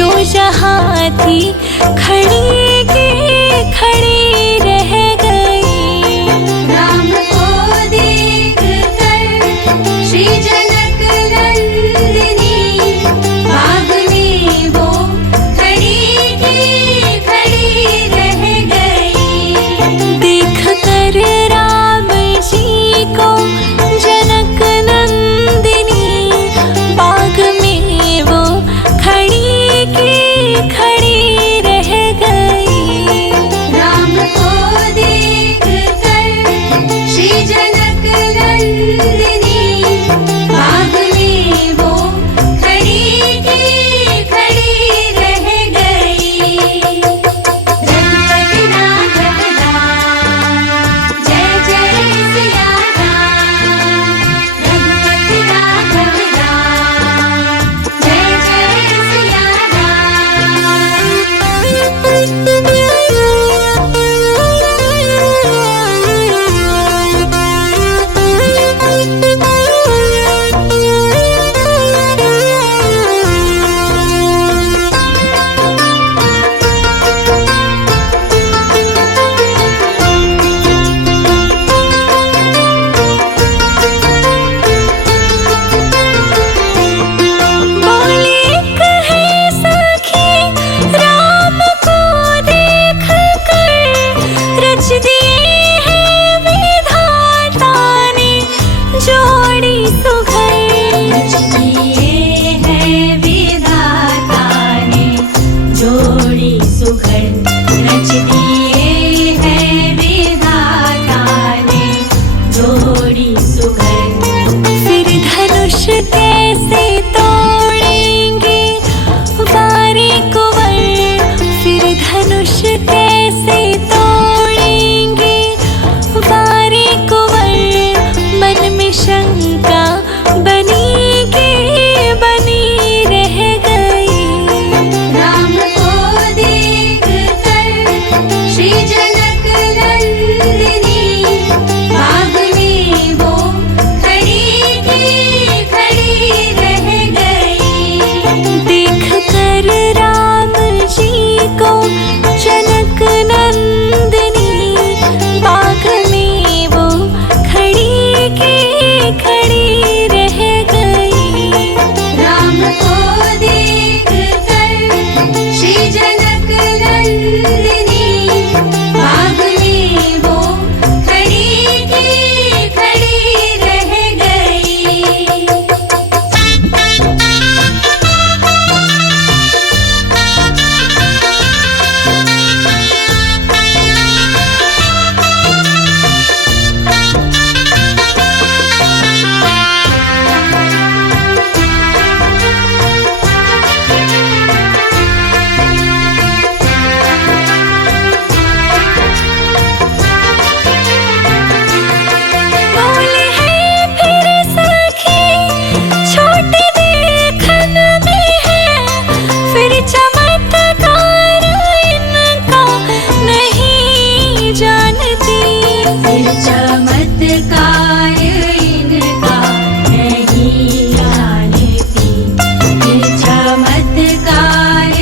जो जहाँ थी खड़ी की खड़ी रह गई। राम को देख कर श्री जनक नंदिनी बाग में वो खड़ी की खड़ी रह गई। देख कर राम जी को जनक नंदिनी बाग में वो खड़ी की खड़ी रह गई। राम को देख कर श्री जनक नंदिनी बाग में वो खड़ी की खड़ी रह गई। रघुपति राघव राम जय जय सिया राम। रघुपति राघव राम जय जय सिया बोले कहे सखी राम को देख कर रच दिए हैं विधाता ने जोड़ी सुघर। रच दिए हैं विधाता ने जोड़ी सुघड़। रच दिए हैं विधाता ने जोड़ी सुघड़। फिर धनुष कैसे तोड़ेंगे वारे कुंवर। फिर धनुष कैसे तोड़ेंगे वारे कुंवर। मन में शंका बनी की बनी रह गई। राम को देख कर श्री जनक नंदिनी बाग में वो खड़ी की खड़ी रह गई। देख कर राम जी को जनक नंदिनी बाग में वो खड़ी की खड़ी रह गई। राम को देख कर श्री जनक नंदिनी बाग में वो खड़ी की खड़ी रह गई। बोले हैं फिर सखी छोटे देखन में है। फिर चमत्कार इनका नहीं जानती। फिर चमत्कार इनका नहीं जानती। फिर चमत्कार